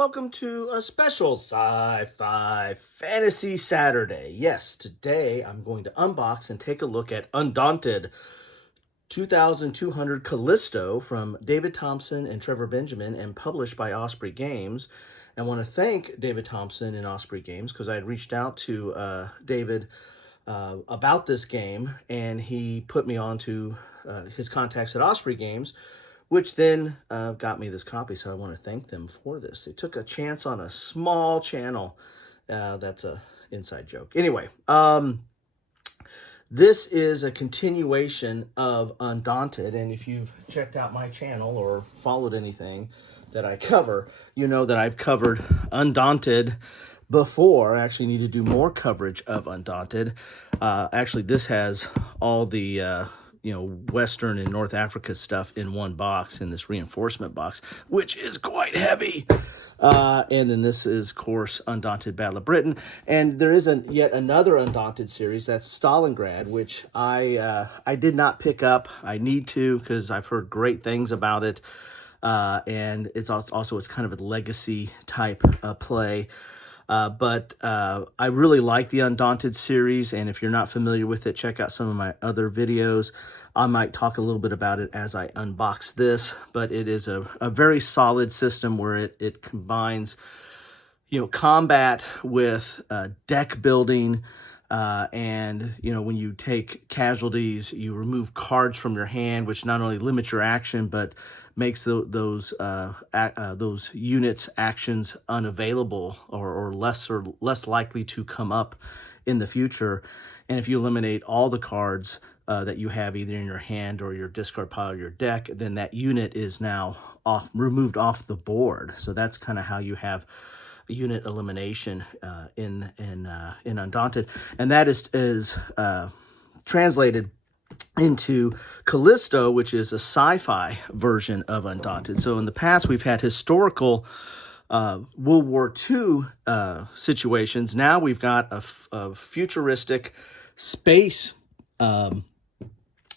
welcome to a special sci-fi fantasy Saturday. Yes, today I'm going to unbox and take a look at Undaunted 2200 Callisto from David Thompson and Trevor Benjamin and published by Osprey Games. I want to thank David Thompson and Osprey Games because I had reached out to David about this game, and he put me on to his contacts at Osprey Games, which then got me this copy, so I want to thank them for this. They took a chance on a small channel. That's a inside joke. Anyway, this is a continuation of Undaunted, and if you've checked out my channel or followed anything that I cover, you know that I've covered Undaunted before. I actually need to do more coverage of Undaunted. Actually, this has all the Western and North Africa stuff in one box, in this reinforcement box, which is quite heavy. And then this is, of course, Undaunted Battle of Britain. And there is yet another Undaunted series, that's Stalingrad, which I did not pick up. I need to, because I've heard great things about it. And it's also it's kind of a legacy type play. But I really like the Undaunted series, and if you're not familiar with it, check out some of my other videos. I might talk a little bit about it as I unbox this, but it is a very solid system where it combines, combat with deck building, and when you take casualties, you remove cards from your hand, which not only limits your action, but makes those units' actions unavailable or less likely to come up in the future. And if you eliminate all the cards that you have either in your hand or your discard pile or your deck, then that unit is now removed off the board. So that's kind of how you have unit elimination in Undaunted, and that is translated into Callisto, which is a sci-fi version of Undaunted. So in the past, we've had historical World War II situations. Now we've got a futuristic space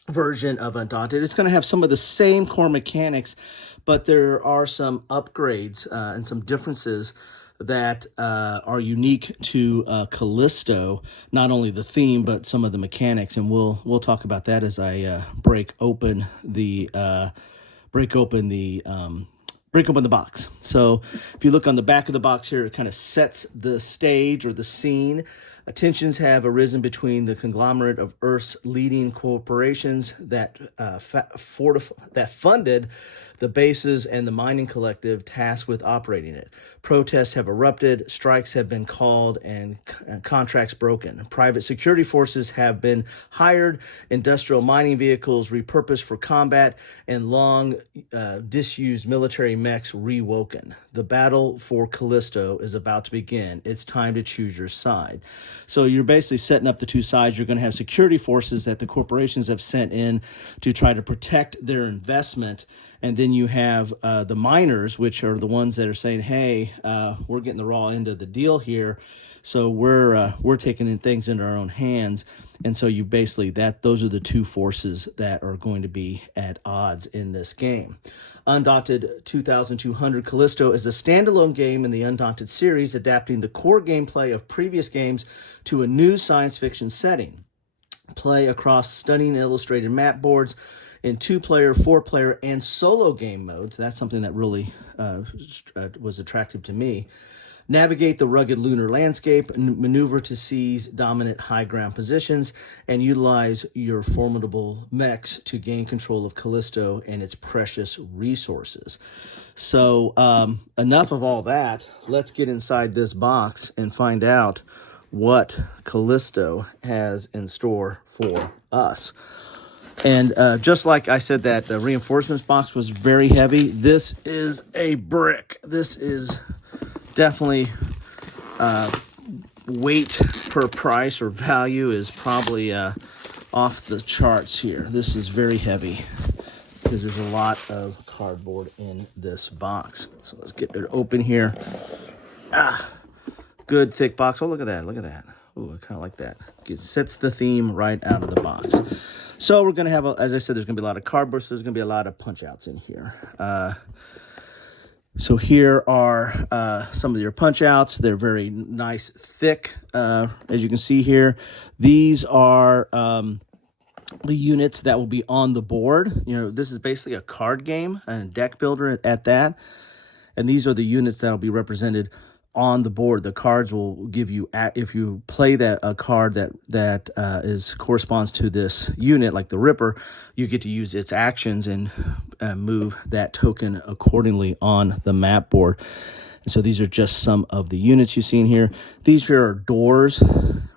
version of Undaunted. It's going to have some of the same core mechanics, but there are some upgrades and some differences that are unique to Callisto, not only the theme but some of the mechanics, and we'll talk about that as I break open the box. So if you look on the back of the box here, it kind of sets the stage or the scene. Tensions have arisen between the conglomerate of Earth's leading corporations that funded the bases and the mining collective tasked with operating it. Protests have erupted, strikes have been called, and contracts broken. Private security forces have been hired, industrial mining vehicles repurposed for combat, and long-disused military mechs reawoken. The battle for Callisto is about to begin. It's time to choose your side. So you're basically setting up the two sides. You're going to have security forces that the corporations have sent in to try to protect their investment. And then you have the miners, which are the ones that are saying, hey, we're getting the raw end of the deal here. So we're taking in things into our own hands. And so you basically, those are the two forces that are going to be at odds in this game. Undaunted 2200 Callisto is a standalone game in the Undaunted series, adapting the core gameplay of previous games to a new science fiction setting. Play across stunning illustrated map boards in 2-player, 4-player, and solo game modes. That's something that really was attractive to me. Navigate the rugged lunar landscape, and maneuver to seize dominant high ground positions, and utilize your formidable mechs to gain control of Callisto and its precious resources. So enough of all that. Let's get inside this box and find out what Callisto has in store for us. And just like I said, that the reinforcements box was very heavy, this is a brick. This is definitely weight per price or value is probably off the charts here. This is very heavy because there's a lot of cardboard in this box. So let's get it open here. Good thick box. Oh, look at that. Look at that. Ooh, I kind of like that. It sets the theme right out of the box. So we're going to have, as I said, there's going to be a lot of cardboard, so there's going to be a lot of punch outs in here. So here are some of your punch outs. They're very nice, thick, as you can see here. These are the units that will be on the board. You know, this is basically a card game and a deck builder at that. And these are the units that will be represented on the board. The cards will give you, if you play a card that corresponds to this unit, like the Ripper, you get to use its actions and move that token accordingly on the map board. And so these are just some of the units you've seen here. These here are doors.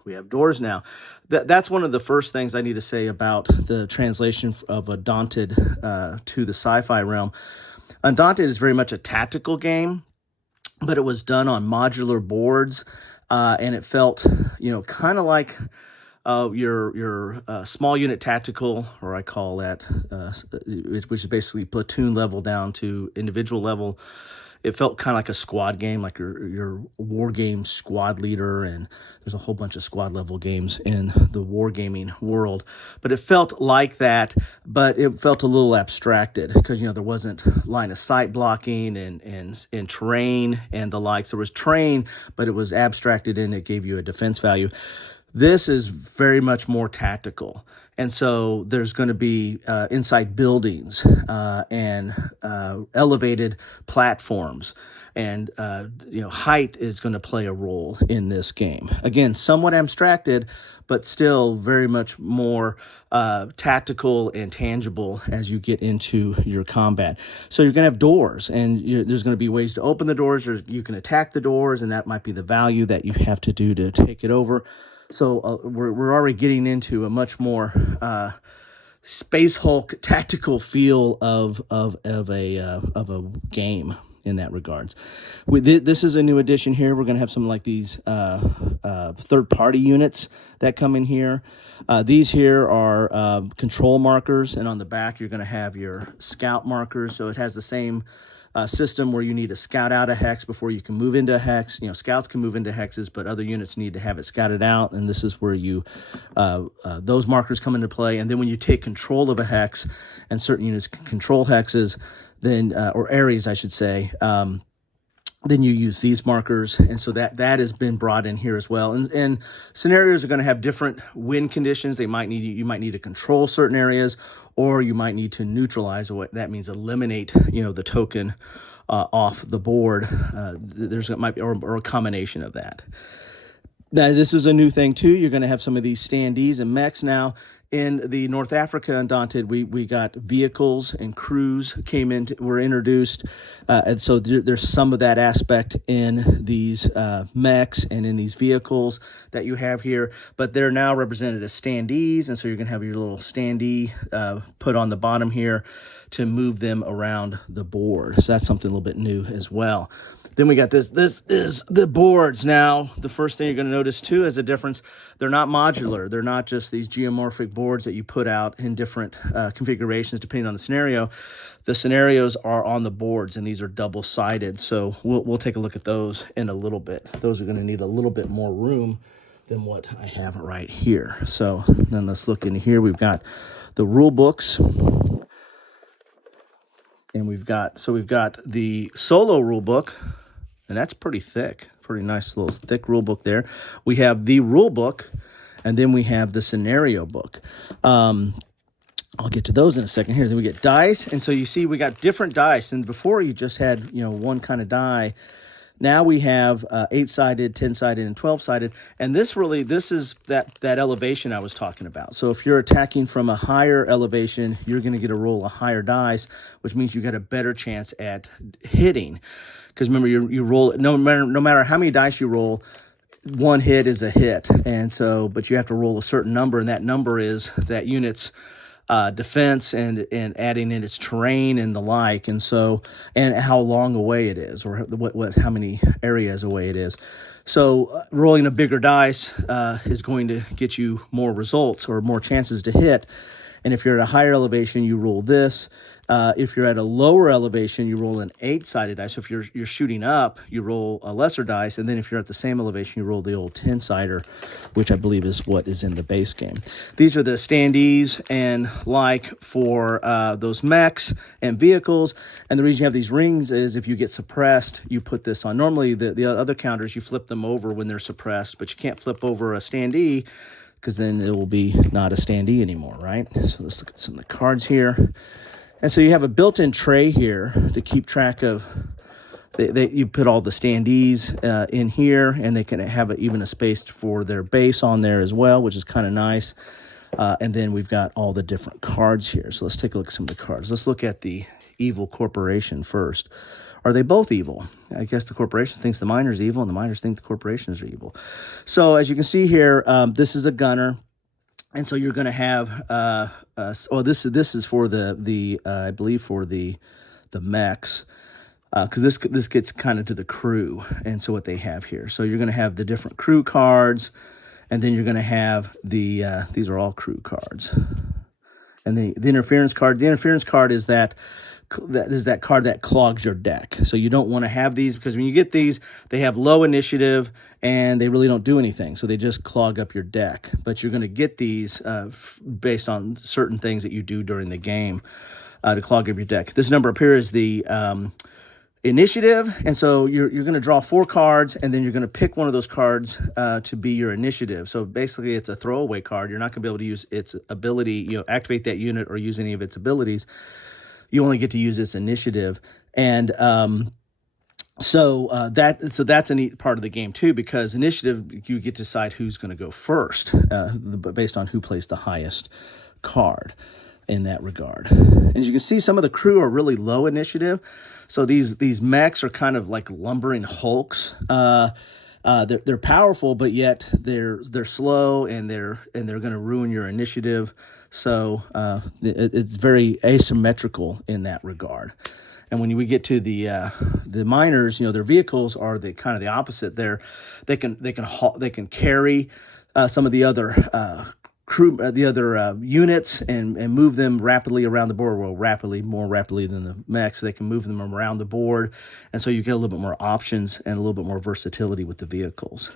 We have doors now. That's one of the first things I need to say about the translation of Undaunted to the sci-fi realm. Undaunted is very much a tactical game, but it was done on modular boards, and it felt, you know, kind of like your small unit tactical, or I call that, which is basically platoon level down to individual level. It felt kind of like a squad game, like your war game squad leader, and there's a whole bunch of squad level games in the wargaming world. But it felt like that, but it felt a little abstracted because, you know, there wasn't line of sight blocking and terrain and the likes. There was terrain, but it was abstracted and it gave you a defense value. This is very much more tactical. And so there's going to be inside buildings and elevated platforms. And, you know, height is going to play a role in this game. Again, somewhat abstracted, but still very much more tactical and tangible as you get into your combat. So you're going to have doors, and there's going to be ways to open the doors. You can attack the doors, and that might be the value that you have to do to take it over. So we're already getting into a much more Space Hulk tactical feel of a game in that regards. This is a new addition here. We're going to have some like these third-party units that come in here. These here are control markers, and on the back you're going to have your scout markers. So it has the same system where you need to scout out a hex before you can move into a hex. You know, scouts can move into hexes, but other units need to have it scouted out, and this is where you those markers come into play. And then when you take control of a hex, and certain units can control hexes, then or areas, I should say, then you use these markers, and so that has been brought in here as well. And scenarios are going to have different win conditions. You might need to control certain areas, or you might need to neutralize. What that means, eliminate, you know, the token off the board. Might be or a combination of that. Now, this is a new thing too. You're going to have some of these standees and mechs now. In the North Africa Undaunted, we got vehicles and crews were introduced, and so there's some of that aspect in these mechs and in these vehicles that you have here, but they're now represented as standees, and so you're going to have your little standee put on the bottom here to move them around the board. So that's something a little bit new as well. Then we got this. This is the boards. Now, the first thing you're going to notice too is a difference. They're not modular. They're not just these geomorphic boards that you put out in different configurations depending on the scenario. The scenarios are on the boards, and these are double-sided. So we'll take a look at those in a little bit. Those are going to need a little bit more room than what I have right here. So then let's look in here. We've got the rule books. And we've got the solo rule book, and that's pretty thick, pretty nice little thick rule book there. We have the rule book, and then we have the scenario book. I'll get to those in a second here. Then we get dice, and so you see we got different dice. And before you just had, you know, one kind of die. Now we have 8-sided, 10-sided, and 12-sided, and this is that elevation I was talking about. So if you're attacking from a higher elevation, you're going to get to roll a higher dice, which means you got a better chance at hitting. Because remember, you roll no matter how many dice you roll, one hit is a hit, and so but you have to roll a certain number, and that number is that unit's defense and adding in its terrain and the like, and so and how long away it is, or how many areas away it is. So rolling a bigger dice is going to get you more results or more chances to hit. And if you're at a higher elevation, you roll this. If you're at a lower elevation, you roll an 8-sided dice. So if you're shooting up, you roll a lesser dice. And then if you're at the same elevation, you roll the old 10-sider, which I believe is what is in the base game. These are the standees and like for those mechs and vehicles. And the reason you have these rings is if you get suppressed, you put this on. Normally, the other counters, you flip them over when they're suppressed, but you can't flip over a standee because then it will be not a standee anymore, right? So let's look at some of the cards here. And so you have a built-in tray here to keep track of, you put all the standees in here, and they can have even a space for their base on there as well, which is kind of nice. And then we've got all the different cards here. So let's take a look at some of the cards. Let's look at the evil corporation first. Are they both evil? I guess the corporation thinks the miners are evil, and the miners think the corporations are evil. So as you can see here, this is a gunner. And so you're going to have, this is for the I believe for the mechs, because this gets kind of to the crew, and so what they have here. So you're going to have the different crew cards, and then you're going to have the these are all crew cards, and the interference card. The interference card is that card that clogs your deck. So you don't want to have these because when you get these, they have low initiative and they really don't do anything. So they just clog up your deck. But you're going to get these based on certain things that you do during the game to clog up your deck. This number up here is the initiative. And so you're going to draw 4 cards, and then you're going to pick one of those cards to be your initiative. So basically it's a throwaway card. You're not going to be able to use its ability, activate that unit or use any of its abilities. You only get to use this initiative, and so that's a neat part of the game too, because initiative you get to decide who's going to go first, based on who plays the highest card in that regard. And as you can see, some of the crew are really low initiative, so these mechs are kind of like lumbering hulks. They're powerful, but yet they're slow, and they're going to ruin your initiative. So it's very asymmetrical in that regard. And when we get to the miners, their vehicles are the kind of the opposite. They can carry some of the other crew, units, and move them rapidly around the board. Well, more rapidly than the mechs, so they can move them around the board, and so you get a little bit more options and a little bit more versatility with the vehicles.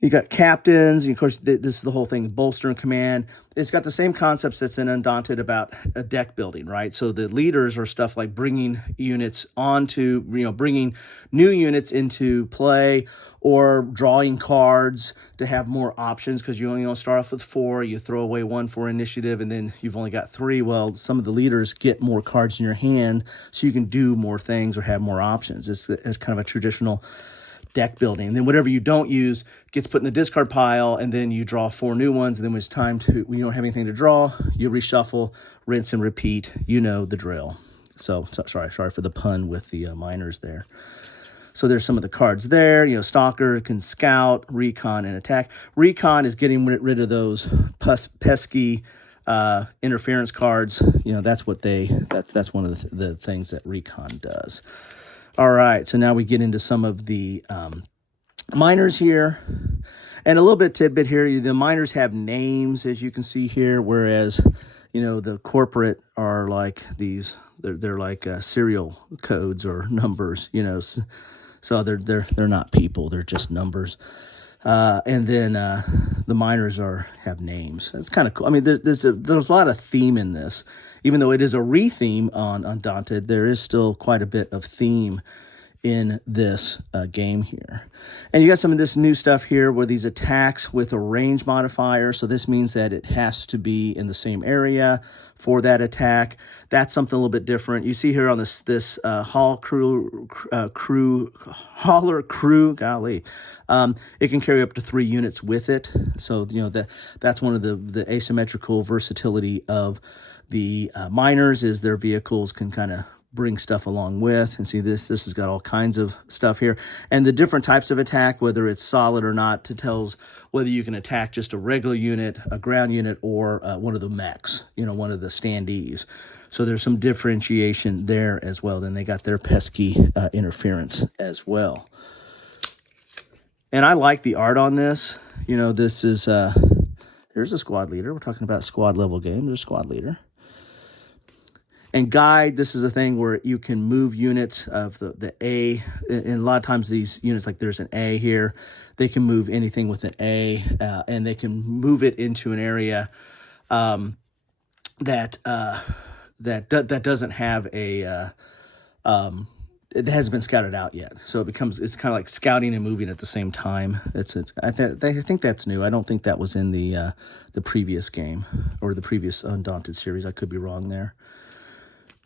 You got captains, and of course, this is the whole thing, bolster and command. It's got the same concepts that's in Undaunted about a deck building, right? So the leaders are stuff like bringing units onto, bringing new units into play, or drawing cards to have more options, because you only want to start off with 4. You throw away 1 for initiative, and then you've only got 3. Well, some of the leaders get more cards in your hand, so you can do more things or have more options. It's kind of a traditional deck building. And then whatever you don't use gets put in the discard pile, and then you draw 4 new ones, and then when it's time when you don't have anything to draw, you reshuffle, rinse and repeat. You know the drill. So sorry for the pun with the miners there. So there's some of the cards there. Stalker can scout, recon, and attack. Recon is getting rid of those pesky interference cards. That's one of the things that recon does. All right, so now we get into some of the miners here. And a little bit tidbit here, the miners have names, as you can see here, whereas, the corporate are like these, they're like serial codes or numbers, so they're not people, they're just numbers. And then the miners have names. It's kind of cool. I mean, there's a lot of theme in this. Even though it is a re-theme on Undaunted, there is still quite a bit of theme in this game here. And you got some of this new stuff here where these attacks with a range modifier. So this means that it has to be in the same area for that attack. That's something a little bit different. You see here on this hauler crew, golly, it can carry up to 3 units with it. So that's one of the asymmetrical versatility of the miners, is their vehicles can kind of bring stuff along with. And see, this has got all kinds of stuff here, and the different types of attack, whether it's solid or not, tells whether you can attack just a regular unit, a ground unit, or one of the mechs, one of the standees. So there's some differentiation there as well. Then they got their pesky interference as well. And I like the art on this. This is There's a squad leader. We're talking about squad level game. There's a squad leader. And guide, this is a thing where you can move units of the A. And a lot of times these units, like there's an A here, they can move anything with an A, and they can move it into an area that doesn't have a it hasn't been scouted out yet. So it's kind of like scouting and moving at the same time. I think that's new. I don't think that was in the previous game or the previous Undaunted series. I could be wrong there.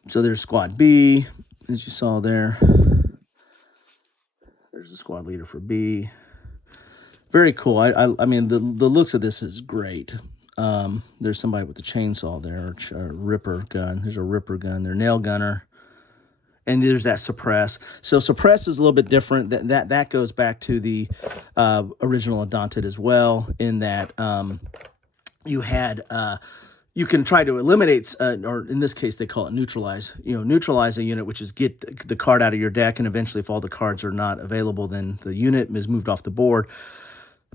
So there's Squad B, as you saw there. There's the squad leader for B. Very cool. I mean, the looks of this is great. There's somebody with a chainsaw there, or a ripper gun. There's a ripper gun. There's nail gunner. And there's that suppress. So suppress is a little bit different. That goes back to the original Undaunted as well, in that you had you can try to eliminate, or in this case they call it neutralize. Neutralize a unit, which is get the card out of your deck, and eventually if all the cards are not available, then the unit is moved off the board.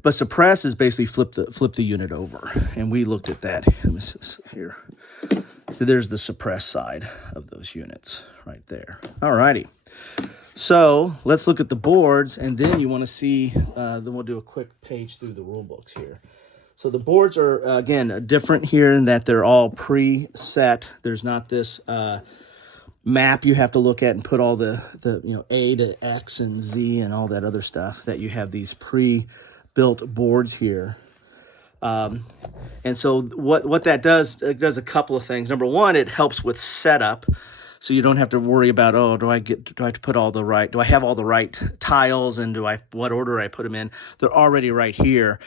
But suppress is basically flip the unit over, and we looked at that. This is here. So there's the suppress side of those units right there. Alrighty. So let's look at the boards, and then you want to see. Then we'll do a quick page through the rule books here. So the boards are again different here in that they're all preset. There's not this map you have to look at and put all the A to X and Z and all that other stuff. That you have these pre-built boards here. And so what that does, it does a couple of things. Number one, it helps with setup. So you don't have to worry about, do I have to put all the right, do I have all the right tiles, and what order I put them in? They're already right here.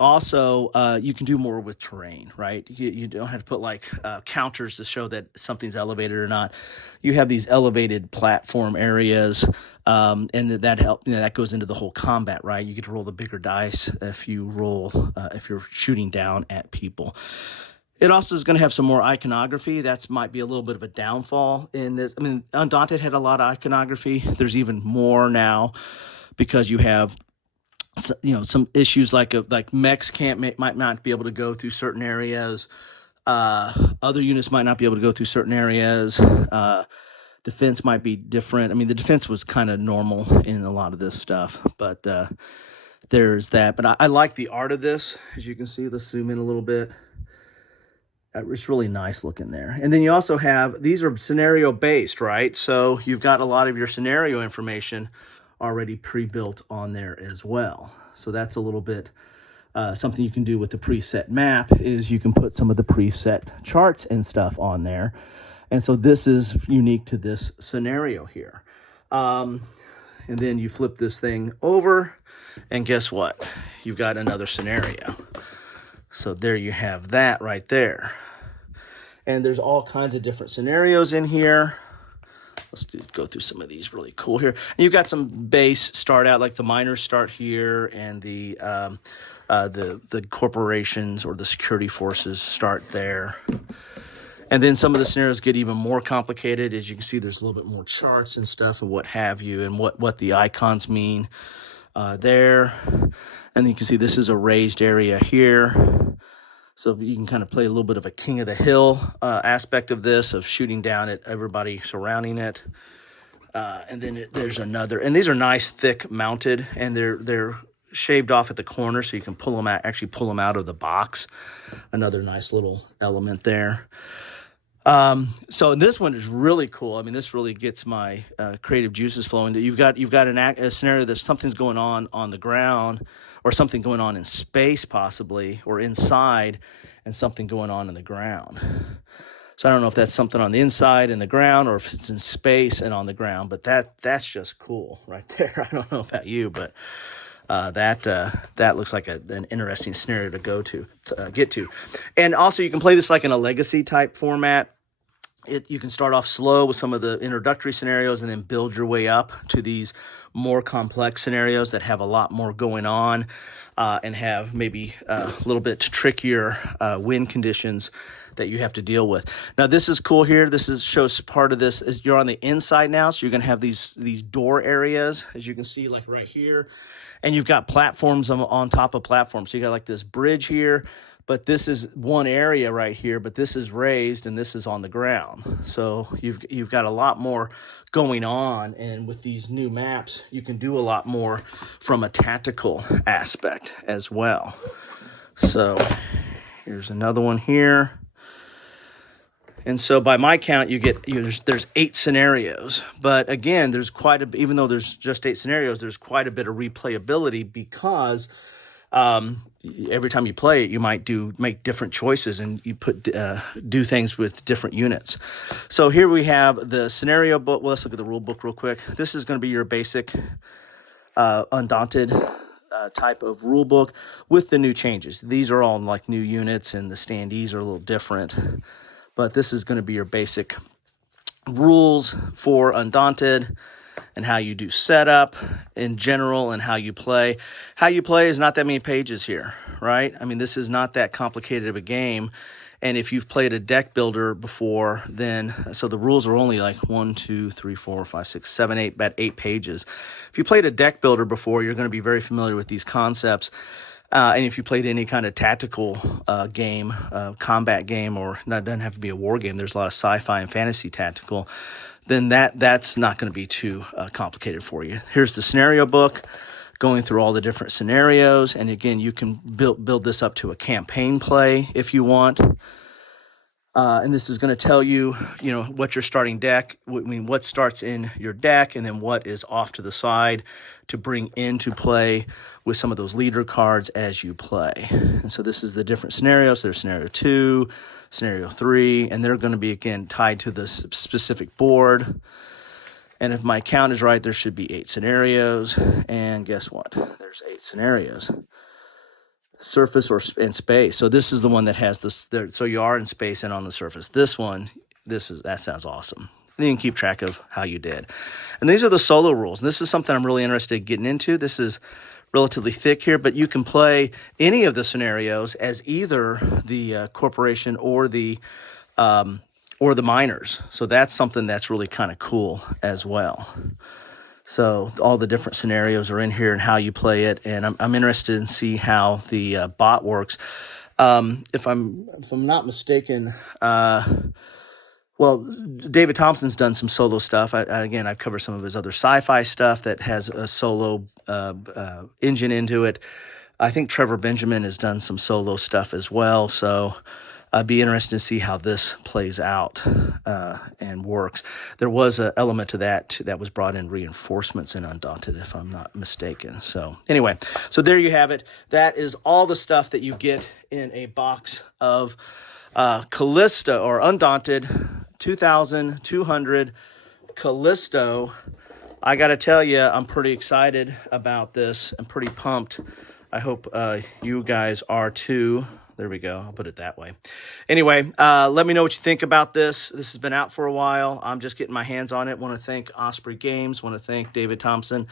Also, you can do more with terrain, right? You don't have to put like counters to show that something's elevated or not. You have these elevated platform areas, and that help. That goes into the whole combat, right? You get to roll the bigger dice if you're shooting down at people. It also is going to have some more iconography. That might be a little bit of a downfall in this. I mean, Undaunted had a lot of iconography. There's even more now because you have some issues like mechs might not be able to go through certain areas. Other units might not be able to go through certain areas. Defense might be different. I mean, the defense was kind of normal in a lot of this stuff, but there's that. But I like the art of this. As you can see, let's zoom in a little bit. It's really nice looking there. And then you also have, these are scenario based, right? So you've got a lot of your scenario information already pre-built on there as well. So that's a little bit something you can do with the preset map, is you can put some of the preset charts and stuff on there. And so this is unique to this scenario here. And then you flip this thing over, and guess what? You've got another scenario. So there you have that right there. And there's all kinds of different scenarios in here. Let's go through some of these really cool here. And you've got some base start out, like the miners start here, and the corporations or the security forces start there. And then some of the scenarios get even more complicated. As you can see, there's a little bit more charts and stuff and what have you, and what the icons mean there. And you can see this is a raised area here. So you can kind of play a little bit of a king of the hill aspect of this, of shooting down at everybody surrounding it. And then there's another, and these are nice, thick mounted, and they're shaved off at the corner, so you can pull them out of the box. Another nice little element there. So this one is really cool. I mean, this really gets my creative juices flowing. You've got a scenario that something's going on the ground, or something going on in space possibly, or inside, and something going on in the ground. So I don't know if that's something on the inside in the ground, or if it's in space and on the ground, but that's just cool right there. I don't know about you, but that looks like an interesting scenario to get to. And also you can play this like in a legacy type format. You can start off slow with some of the introductory scenarios, and then build your way up to these more complex scenarios that have a lot more going on, and have maybe a little bit trickier win conditions that you have to deal with. Now this is cool here. This shows part of this is you're on the inside now, so you're gonna have these door areas, as you can see, like right here, and you've got platforms on top of platforms. So you got like this bridge here, but this is one area right here, but this is raised and this is on the ground. So you've got a lot more going on, and with these new maps, you can do a lot more from a tactical aspect as well. So here's another one here. And so by my count, there's 8 scenarios. But again, even though there's just 8 scenarios, there's quite a bit of replayability, because every time you play it, you might make different choices, and you do things with different units. So here we have the scenario book. Well, let's look at the rule book real quick. This is going to be your basic Undaunted type of rule book with the new changes. These are all like new units, and the standees are a little different. But this is going to be your basic rules for Undaunted, and how you do setup in general, and how you play. How you play is not that many pages here, right? I mean, this is not that complicated of a game. And if you've played a deck builder before, so the rules are only like 1, 2, 3, 4, 5, 6, 7, 8, about 8 pages. If you played a deck builder before, you're going to be very familiar with these concepts. And if you played any kind of tactical game, combat game, or it doesn't have to be a war game, there's a lot of sci-fi and fantasy tactical, then that's not going to be too complicated for you. Here's the scenario book, going through all the different scenarios. And again, you can build this up to a campaign play if you want. And this is going to tell you, what your starting deck, what starts in your deck, and then what is off to the side to bring into play with some of those leader cards as you play. And so this is the different scenarios. There's scenario 2, scenario 3, and they're going to be, again, tied to the specific board. And if my count is right, there should be 8 scenarios. And guess what? There's 8 scenarios. Surface in space. So this is the one that has this. So you are in space and on the surface. That sounds awesome. And you can keep track of how you did. And these are the solo rules. And this is something I'm really interested in getting into. This is relatively thick here, but you can play any of the scenarios as either the corporation or the miners. So that's something that's really kind of cool as well. So all the different scenarios are in here and how you play it, and I'm interested in see how the bot works. If I'm not mistaken, David Thompson's done some solo stuff. Again, I've covered some of his other sci-fi stuff that has a solo engine into it. I think Trevor Benjamin has done some solo stuff as well. So I'd be interested to see how this plays out and works. There was an element to that was brought in reinforcements in Undaunted, if I'm not mistaken. So anyway, so there you have it. That is all the stuff that you get in a box of Callisto, or Undaunted 2200 Callisto. I got to tell you, I'm pretty excited about this. I'm pretty pumped. I hope you guys are too. There we go. I'll put it that way. Anyway, let me know what you think about this. This has been out for a while. I'm just getting my hands on it. Want to thank Osprey Games. Want to thank David Thompson.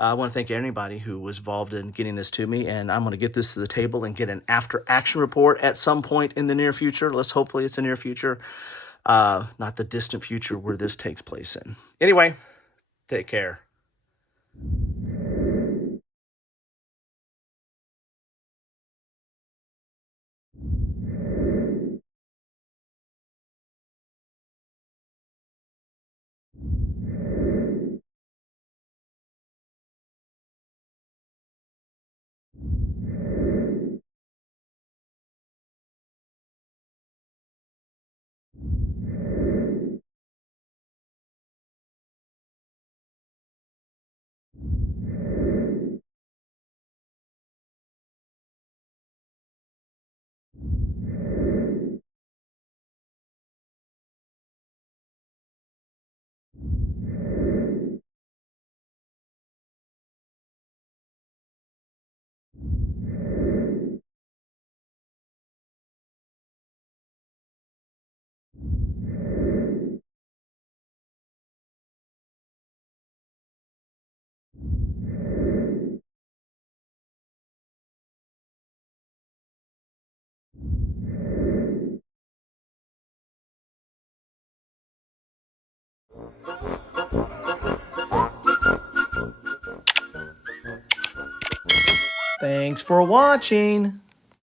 I want to thank anybody who was involved in getting this to me. And I'm going to get this to the table and get an after-action report at some point in the near future. Hopefully it's the near future. Not the distant future where this takes place in. Anyway, take care. Thanks for watching.